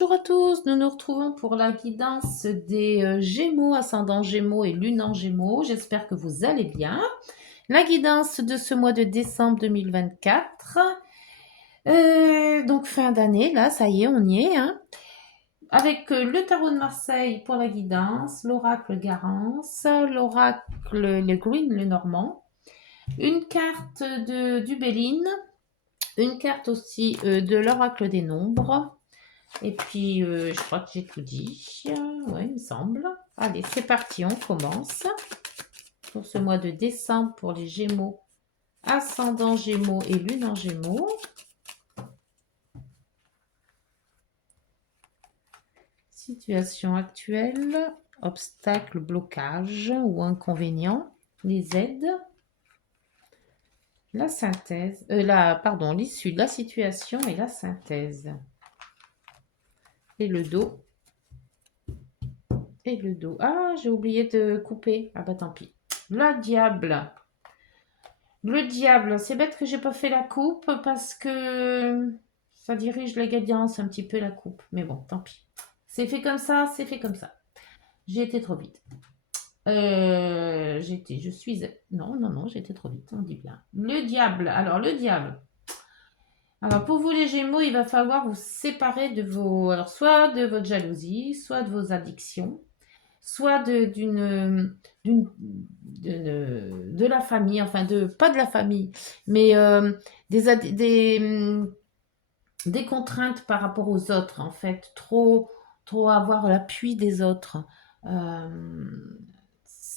Bonjour à tous, nous nous retrouvons pour la guidance des Gémeaux, ascendant Gémeaux et Lune en Gémeaux. J'espère que vous allez bien. La guidance de ce mois de décembre 2024. Donc fin d'année, là, ça y est, on y est. Hein. Avec le tarot de Marseille pour la guidance, l'oracle Garance, l'oracle le Green, le Normand, une carte du Béline, une carte aussi de l'oracle des nombres. Et puis, je crois que j'ai tout dit. Ouais, il me semble. Allez, c'est parti, on commence. Pour ce mois de décembre, pour les Gémeaux, ascendant Gémeaux et Lune en Gémeaux. Situation actuelle, obstacles, blocages ou inconvénients, les aides, la synthèse, pardon, l'issue de la situation et la synthèse. Et le dos. Et le dos. Ah, j'ai oublié de couper. Ah bah tant pis. Le diable. Le diable, c'est bête que j'ai pas fait la coupe parce que ça dirige la guidance un petit peu la coupe. Mais bon, tant pis. C'est fait comme ça, c'est fait comme ça. J'ai été trop vite. Je suis. Non, non, non, j'ai été trop vite, on dit bien. Le diable. Alors, le diable. Alors, pour vous les Gémeaux, il va falloir vous séparer de vos. Alors, soit de votre jalousie, soit de vos addictions, soit de la famille, enfin pas de la famille, mais des contraintes par rapport aux autres, en fait, trop avoir l'appui des autres. Euh,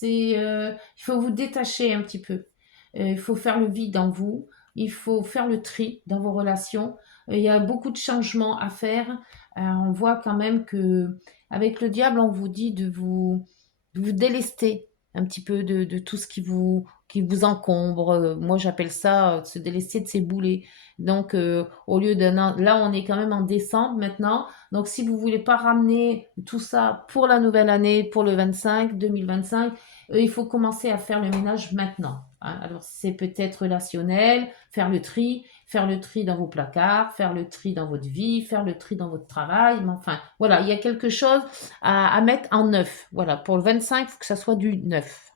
il faut vous détacher un petit peu. Il faut faire le vide en vous. Il faut faire le tri dans vos relations. Il y a beaucoup de changements à faire. On voit quand même que avec le diable, on vous dit de vous délester un petit peu de tout ce qui vous encombre. Moi, j'appelle ça se délester de ses boulets. Donc, au lieu là, on est quand même en décembre maintenant. Donc, si vous voulez pas ramener tout ça pour la nouvelle année, pour le 2025, il faut commencer à faire le ménage maintenant. Hein. Alors, c'est peut-être relationnel, faire le tri dans vos placards, faire le tri dans votre vie, faire le tri dans votre travail. Mais enfin, voilà, il y a quelque chose à mettre en neuf. Voilà, pour le 25, il faut que ça soit du neuf.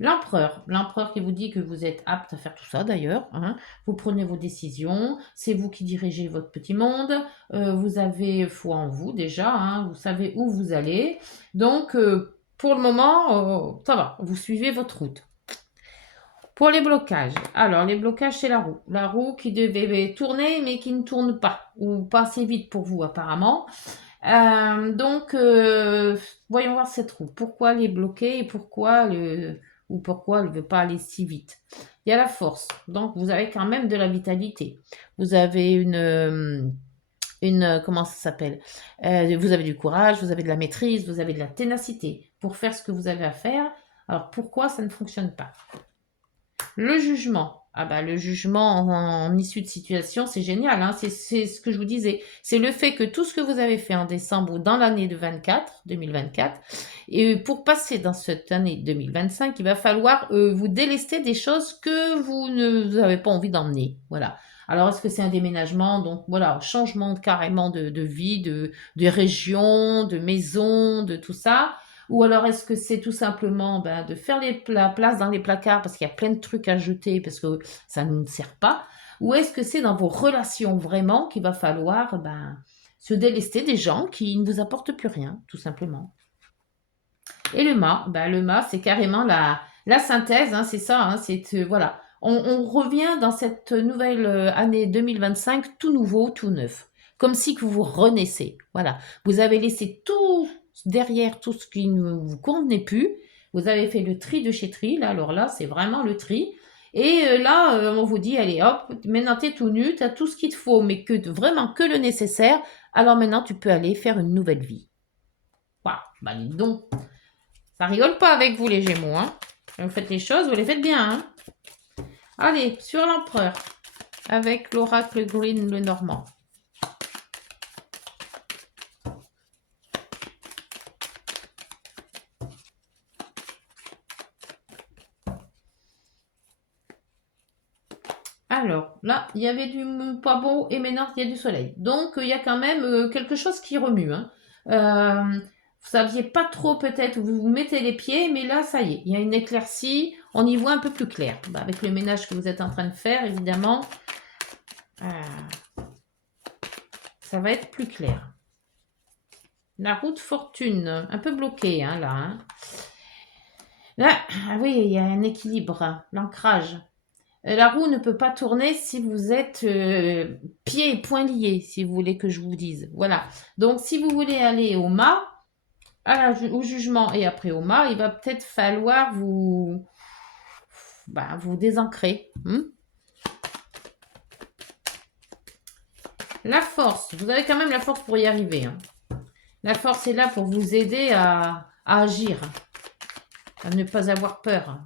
L'empereur qui vous dit que vous êtes apte à faire tout ça d'ailleurs. Hein. Vous prenez vos décisions, c'est vous qui dirigez votre petit monde, vous avez foi en vous déjà, hein, vous savez où vous allez. Donc, pour le moment, ça va, vous suivez votre route. Pour les blocages, alors les blocages c'est la roue. La roue qui devait tourner mais qui ne tourne pas, ou pas assez vite pour vous apparemment. Donc, voyons voir cette roue. Pourquoi elle est bloquée et pourquoi elle ne veut pas aller si vite. Il y a la force. Donc, vous avez quand même de la vitalité. Vous avez comment ça s'appelle? Vous avez du courage, vous avez de la maîtrise, vous avez de la ténacité pour faire ce que vous avez à faire. Alors, pourquoi ça ne fonctionne pas? Le jugement. Ah bah, le jugement en issue de situation, c'est génial. Hein. C'est ce que je vous disais. C'est le fait que tout ce que vous avez fait en décembre ou dans l'année de 2024, et pour passer dans cette année 2025, il va falloir vous délester des choses que vous n'avez pas envie d'emmener. Voilà. Alors, est-ce que c'est un déménagement? Donc, voilà, changement carrément de vie, de région, de maison, de tout ça. Ou alors est-ce que c'est tout simplement de faire la place dans les placards parce qu'il y a plein de trucs à jeter parce que ça ne sert pas? Ou est-ce que c'est dans vos relations vraiment qu'il va falloir se délester des gens qui ne vous apportent plus rien, tout simplement? Et le mât, c'est carrément la synthèse, hein, c'est ça, hein, voilà. On revient dans cette nouvelle année 2025 tout nouveau, tout neuf. Comme si que vous renaissez. Voilà. Vous avez laissé tout derrière, tout ce qui ne vous convenait plus. Vous avez fait le tri de chez tri. Là, alors là, c'est vraiment le tri. Et là, on vous dit, allez hop, maintenant t'es tout nu, t'as tout ce qu'il te faut, mais vraiment que le nécessaire. Alors maintenant, tu peux aller faire une nouvelle vie. Waouh, bah dis donc. Ça rigole pas avec vous les Gémeaux, hein. Vous faites les choses, vous les faites bien, hein. Allez, sur l'empereur, avec l'oracle Green le Normand. Alors, là, il y avait du pas beau et maintenant il y a du soleil. Donc, il y a quand même quelque chose qui remue, hein. Vous saviez pas trop peut-être où vous vous mettez les pieds, mais là, ça y est, il y a une éclaircie. On y voit un peu plus clair. Bah, avec le ménage que vous êtes en train de faire, évidemment, ça va être plus clair. La roue de fortune, un peu bloquée, hein, là. Hein. Là, ah oui, il y a un équilibre, l'ancrage. La roue ne peut pas tourner si vous êtes pieds et poings liés, si vous voulez que je vous dise. Voilà. Donc, si vous voulez aller au mât, au jugement et après au mât, il va peut-être falloir vous désancrer. La force, vous avez quand même la force pour y arriver. Hein. La force est là pour vous aider à agir, à ne pas avoir peur.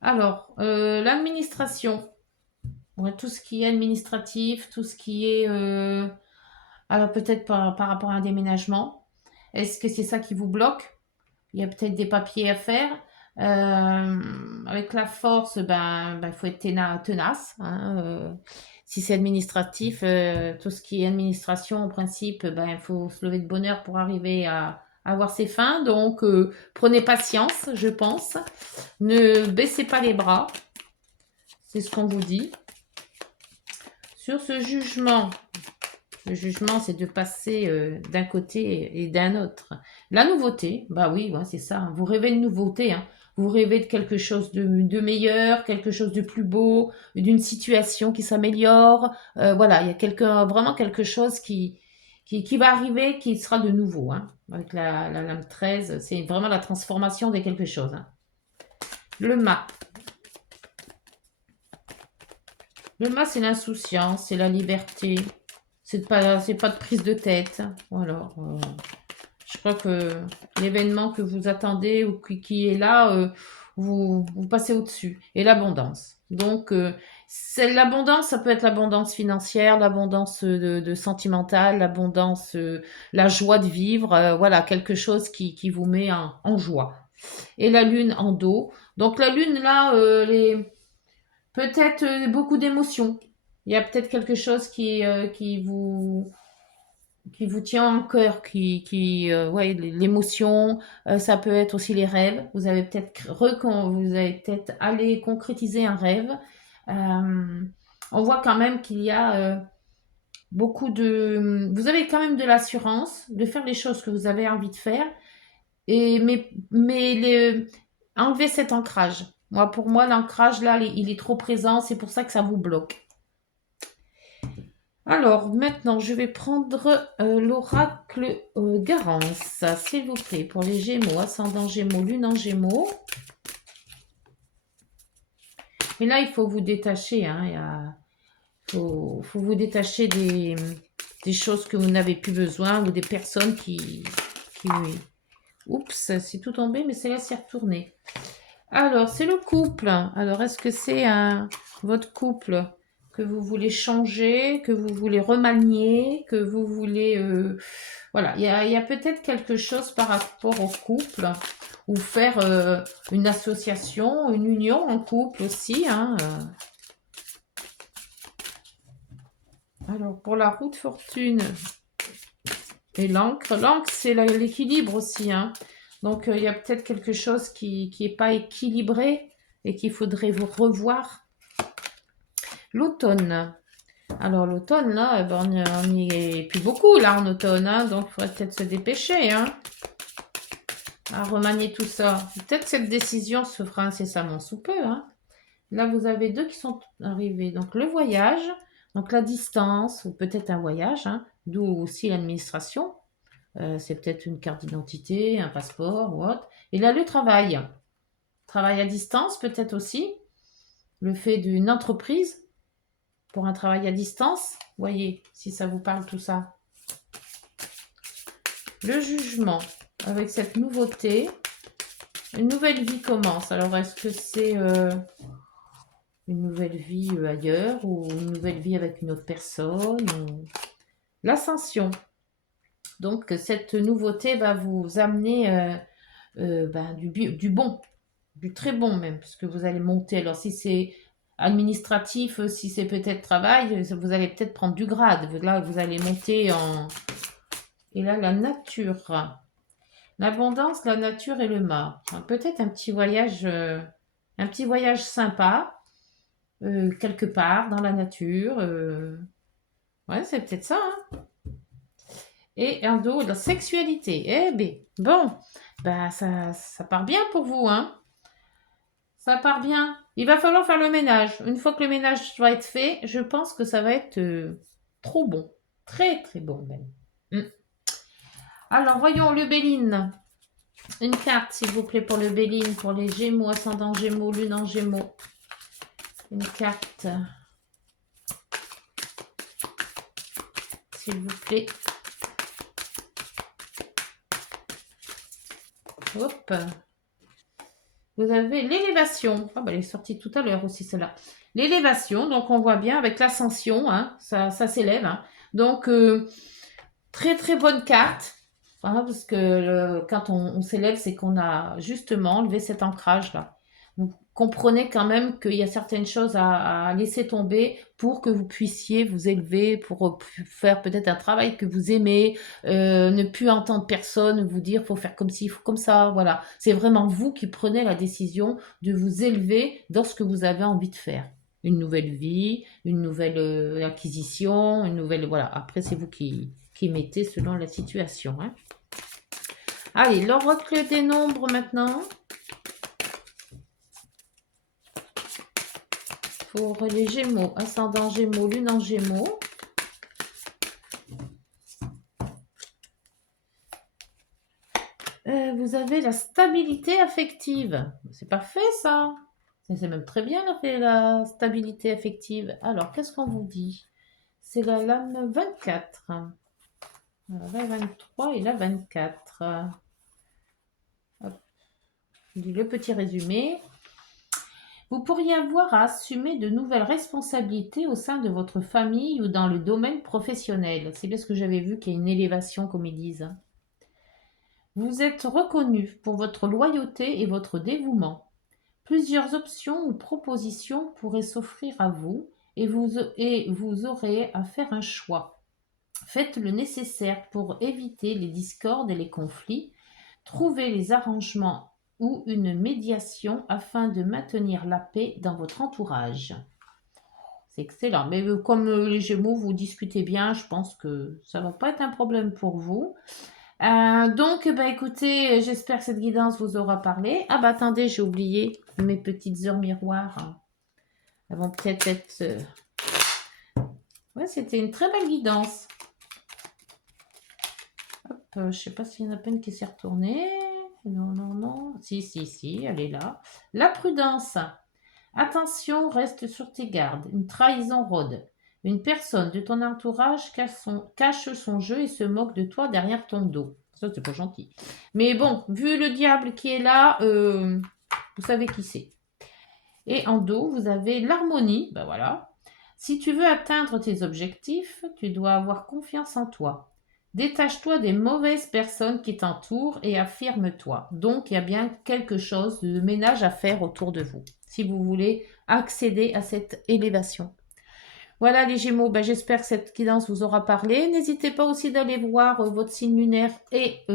Alors, l'administration, tout ce qui est administratif, tout ce qui est... alors peut-être par rapport à un déménagement, est-ce que c'est ça qui vous bloque? Il y a peut-être des papiers à faire. Avec la force, il faut être tenace. Hein, si c'est administratif, tout ce qui est administration, en principe, il faut se lever de bonne heure pour arriver à avoir ses fins. Donc, prenez patience, je pense. Ne baissez pas les bras. C'est ce qu'on vous dit. Sur ce jugement, le jugement, c'est de passer d'un côté et d'un autre. La nouveauté, bah oui, ouais, c'est ça. Vous rêvez de nouveauté. Hein. Vous rêvez de quelque chose de meilleur, quelque chose de plus beau, d'une situation qui s'améliore. Voilà, il y a vraiment quelque chose qui va arriver, qui sera de nouveau. Hein. Avec la lame 13, c'est vraiment la transformation de quelque chose. Hein. Le mât. Le mât, c'est l'insouciance, c'est la liberté. C'est pas de prise de tête. Alors, je crois que l'événement que vous attendez ou qui est là, vous passez au-dessus. Et l'abondance. Donc, c'est l'abondance, ça peut être l'abondance financière, l'abondance de sentimentale, l'abondance, la joie de vivre. Voilà, quelque chose qui vous met en joie. Et la lune en dos. Donc, la lune, là, peut-être beaucoup d'émotions. Il y a peut-être quelque chose qui vous tient en cœur, ouais, l'émotion, ça peut être aussi les rêves. Vous avez peut-être allé concrétiser un rêve. Euh, on voit quand même qu'il y a vous avez quand même de l'assurance de faire les choses que vous avez envie de faire, mais enlever cet ancrage. Pour moi, l'ancrage là, il est trop présent, c'est pour ça que ça vous bloque. Alors, maintenant, je vais prendre l'oracle Garance, s'il vous plaît, pour les Gémeaux, ascendant Gémeaux, lune en Gémeaux. Et là, il faut vous détacher, hein, faut vous détacher des choses que vous n'avez plus besoin ou des personnes qui... Oups, c'est tout tombé, mais c'est là, c'est retourné. Alors, c'est le couple. Alors, est-ce que c'est votre couple que vous voulez changer, que vous voulez remanier, que vous voulez... Voilà, il y a peut-être quelque chose par rapport au couple, ou faire une association, une union en couple aussi. Hein, Alors, pour la roue de fortune et l'encre, c'est l'équilibre aussi. Hein. Donc, il y a peut-être quelque chose qui n'est pas équilibré et qu'il faudrait vous revoir. L'automne. Alors, l'automne, là, on n'y est plus beaucoup, là, en automne. Hein, donc, il faudrait peut-être se dépêcher à remanier tout ça. Peut-être que cette décision se fera incessamment sous peu. Hein. Là, vous avez deux qui sont arrivés. Donc, le voyage, donc la distance, ou peut-être un voyage, hein, d'où aussi l'administration. C'est peut-être une carte d'identité, un passeport ou autre. Et là, le travail. Travail à distance, peut-être aussi. Le fait d'une entreprise pour un travail à distance. Voyez, si ça vous parle tout ça. Le jugement. Avec cette nouveauté, une nouvelle vie commence. Alors, est-ce que c'est une nouvelle vie ailleurs ou une nouvelle vie avec une autre personne L'ascension. Donc, cette nouveauté va vous amener du bon. du très bon même, parce que vous allez monter. Alors si c'est administratif, si c'est peut-être travail, vous allez peut-être prendre du grade. Là, vous allez monter en... Et là, la nature. L'abondance, la nature et le mât. Peut-être un petit voyage sympa, quelque part dans la nature. Ouais, c'est peut-être ça, hein. Et un dos, la sexualité. Eh bien, bon, bah ça part bien pour vous, hein. Ça part bien. Il va falloir faire le ménage. Une fois que le ménage va être fait, je pense que ça va être trop bon. Très, très bon, même. Mm. Alors, voyons le Béline. Une carte, s'il vous plaît, pour le Béline, pour les Gémeaux, ascendant Gémeaux, lune en Gémeaux. Une carte, s'il vous plaît. Hop. Vous avez l'élévation. Ah, bah, elle est sortie tout à l'heure aussi, celle-là. L'élévation, donc on voit bien avec l'ascension, hein, ça s'élève. Hein. Donc, très très bonne carte. Hein, parce que quand on s'élève, c'est qu'on a justement enlevé cet ancrage-là. Vous comprenez quand même qu'il y a certaines choses à laisser tomber pour que vous puissiez vous élever, pour faire peut-être un travail que vous aimez, ne plus entendre personne vous dire faut faire comme ci, faut comme ça. Voilà, c'est vraiment vous qui prenez la décision de vous élever dans ce que vous avez envie de faire. Une nouvelle vie, une nouvelle acquisition, une nouvelle... Voilà, après c'est vous qui mettez selon la situation. Hein. Allez, l'oracle des nombres maintenant. Pour les Gémeaux, ascendant Gémeaux, lune en Gémeaux. Vous avez la stabilité affective. C'est parfait ça. C'est même très bien la stabilité affective. Alors, qu'est-ce qu'on vous dit? C'est la lame 24. Alors, la 23 et la 24. Hop. Je dis le petit résumé. Vous pourriez avoir à assumer de nouvelles responsabilités au sein de votre famille ou dans le domaine professionnel. C'est bien ce que j'avais vu qu'il y a une élévation, comme ils disent. Vous êtes reconnu pour votre loyauté et votre dévouement. Plusieurs options ou propositions pourraient s'offrir à vous et vous aurez à faire un choix. Faites le nécessaire pour éviter les discordes et les conflits. Trouvez les arrangements ou une médiation afin de maintenir la paix dans votre entourage. C'est excellent. Mais comme les Gémeaux, vous discutez bien, je pense que ça ne va pas être un problème pour vous. Donc, bah, écoutez, j'espère que cette guidance vous aura parlé. Ah bah attendez, j'ai oublié mes petites heures miroirs. Elles vont peut-être être... Ouais, c'était une très belle guidance. Hop, je sais pas s'il y en a pas une qui s'est retournée. Non, non, non. Si, elle est là. La prudence. Attention, reste sur tes gardes. Une trahison rôde. Une personne de ton entourage cache son jeu et se moque de toi derrière ton dos. Ça, c'est pas gentil. Mais bon, vu le diable qui est là, vous savez qui c'est. Et en dos, vous avez l'harmonie. Ben voilà. Si tu veux atteindre tes objectifs, tu dois avoir confiance en toi. Détache-toi des mauvaises personnes qui t'entourent et affirme-toi. Donc, il y a bien quelque chose de ménage à faire autour de vous, si vous voulez accéder à cette élévation. Voilà les Gémeaux, ben, j'espère que cette guidance vous aura parlé. N'hésitez pas aussi d'aller voir votre signe lunaire et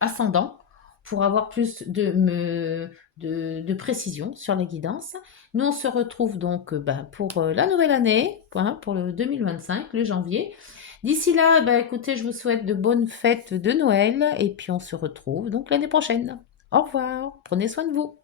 ascendant pour avoir plus de précision sur les guidances. Nous, on se retrouve donc pour la nouvelle année, pour le 2025, le janvier. D'ici là, écoutez, je vous souhaite de bonnes fêtes de Noël et puis on se retrouve donc l'année prochaine. Au revoir, prenez soin de vous.